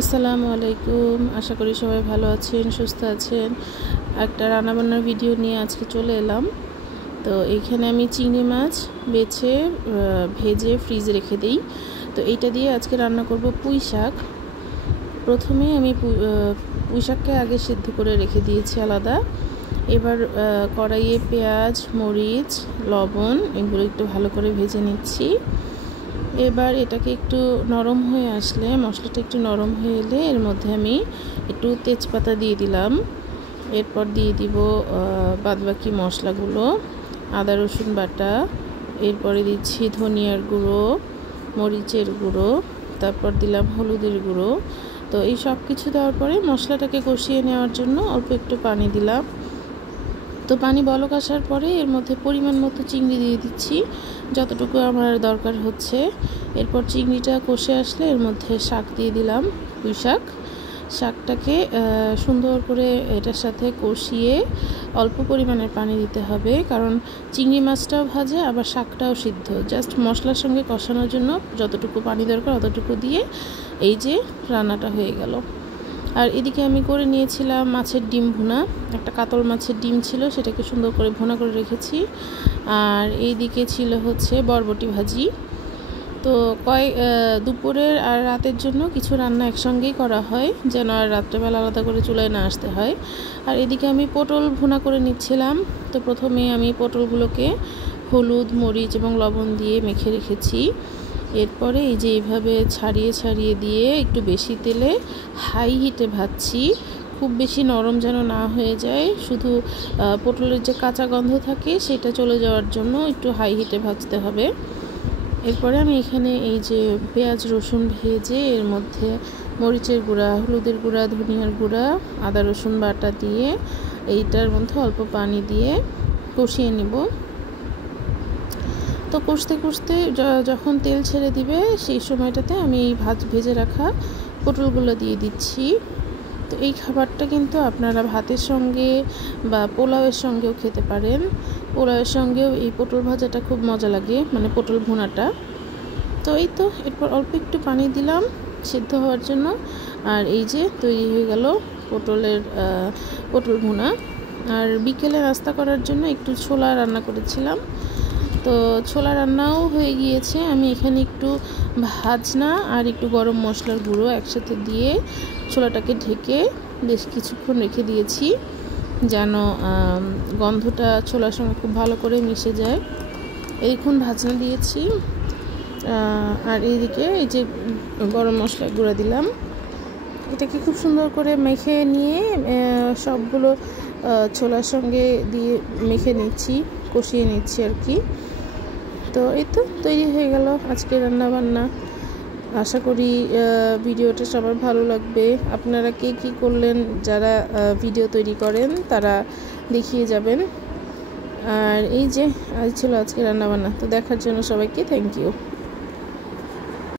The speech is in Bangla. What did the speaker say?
আসসালামু আলাইকুম। আশা করি সবাই ভালো আছেন, সুস্থ আছেন। একটা রান্নাবান্নার ভিডিও নিয়ে আজকে চলে এলাম। তো এইখানে আমি চিংড়ি মাছ বেছে ভেজে ফ্রিজে রেখে দিই। তো এইটা দিয়ে আজকে রান্না করব পুঁই শাক। প্রথমে আমি পুঁই শাককে আগে সিদ্ধ করে রেখে দিয়েছি আলাদা। এবার কড়াইয়ে পেঁয়াজ, মরিচ, লবণ এগুলো একটু ভালো করে ভেজে নিচ্ছি। এবার এটাকে একটু নরম হয়ে আসলে, মশলাটা একটু নরম হয়ে এলে এর মধ্যে আমি একটু তেজপাতা দিয়ে দিলাম। এরপর দিয়ে দিব বাদবাকি মশলাগুলো, আদা রসুন বাটা, এরপরে দিচ্ছি ধনিয়ার গুঁড়ো, মরিচের গুঁড়ো, তারপর দিলাম হলুদের গুঁড়ো। তো এই সব কিছু দেওয়ার পরে মশলাটাকে কষিয়ে নেওয়ার জন্য অল্প একটু পানি দিলাম। তো পানি বলক আসার পরে এর মধ্যে পরিমাণ মতো চিংড়ি দিয়ে দিচ্ছি, যতটুকু আমার দরকার হচ্ছে। এরপর চিংড়িটা কষে আসলে এর মধ্যে শাক দিয়ে দিলাম, পুঁই শাক। শাকটাকে সুন্দর করে এটার সাথে কষিয়ে অল্প পরিমাণের পানি দিতে হবে, কারণ চিংড়ি মাছটাও ভাজে আবার শাকটাও সিদ্ধ। জাস্ট মশলার সঙ্গে কষানোর জন্য যতটুকু পানি দরকার অতটুকু দিয়ে এই যে রান্নাটা হয়ে গেল। আর এদিকে আমি করে নিয়েছিলাম মাছের ডিম ভুনা। একটা কাতল মাছের ডিম ছিল, সেটাকে সুন্দর করে ভুনা করে রেখেছি। আর এইদিকে ছিল হচ্ছে বরবটি ভাজি। তো দুপুরের আর রাতের জন্য কিছু রান্না একসঙ্গেই করা হয়, যেন আর রাত্রেবেলা আলাদা করে চুলায় না আসতে হয়। আর এদিকে আমি পটল ভুনা করে নিচ্ছিলাম। তো প্রথমে আমি পটলগুলোকে হলুদ, মরিচ এবং লবণ দিয়ে মেখে রেখেছি। এরপরে এই যে এইভাবে ছাড়িয়ে ছাড়িয়ে দিয়ে একটু বেশি তেলে হাই হিটে ভাজছি। খুব বেশি নরম যেন না হয়ে যায়, শুধু পটলের যে কাঁচা গন্ধ থাকে সেটা চলে যাওয়ার জন্য একটু হাই হিটে ভাজতে হবে। এরপরে আমি এখানে এই যে পেঁয়াজ রসুন ভেজে এর মধ্যে মরিচের গুঁড়া, হলুদের গুঁড়া, ধনিয়ার গুঁড়া, আদা রসুন বাটা দিয়ে এইটার মধ্যে অল্প পানি দিয়ে কষিয়ে নিব। তো কষতে কষতে যখন তেল ছেড়ে দিবে সেই সময়টাতে আমি এই ভেজে রাখা পটলগুলো দিয়ে দিচ্ছি। তো এই খাবারটা কিন্তু আপনারা ভাতের সঙ্গে বা পোলাওয়ের সঙ্গেও খেতে পারেন। পোলাওয়ের সঙ্গেও এই পটল ভাজাটা খুব মজা লাগে, মানে পটল ভুনাটা। তো এই তো এরপর অল্প একটু পানি দিলাম সিদ্ধ হওয়ার জন্য। আর এই যে তৈরি হয়ে গেল পটল ভুনা। আর বিকেলে নাস্তা করার জন্য একটু ছোলা রান্না করেছিলাম। তো ছোলা রান্নাও হয়ে গিয়েছে। আমি এখানে একটু ভাজনা আর একটু গরম মশলার গুঁড়ো একসাথে দিয়ে ছোলাটাকে ঢেকে বেশ কিছুক্ষণ রেখে দিয়েছি, যেন গন্ধটা ছোলার সঙ্গে খুব ভালো করে মিশে যায়। এইক্ষণ ভাজনা দিয়েছি। আর এইদিকে এই যে গরম মশলার গুঁড়ো দিলাম, এটাকে খুব সুন্দর করে মেখে নিয়ে সবগুলো ছোলার সঙ্গে দিয়ে মেখে নিচ্ছি, কষিয়ে নিচ্ছি আর কি। তো এই তো তৈরি হয়ে গেল আজকের রান্নাবান্না। আশা করি ভিডিওটা সবার ভালো লাগবে। আপনারা কে কী করলেন, যারা ভিডিও তৈরি করেন তারা দেখিয়ে যাবেন। আর এই যে আজ ছিল আজকের রান্নাবান্না। তো দেখার জন্য সবাইকে থ্যাংক ইউ।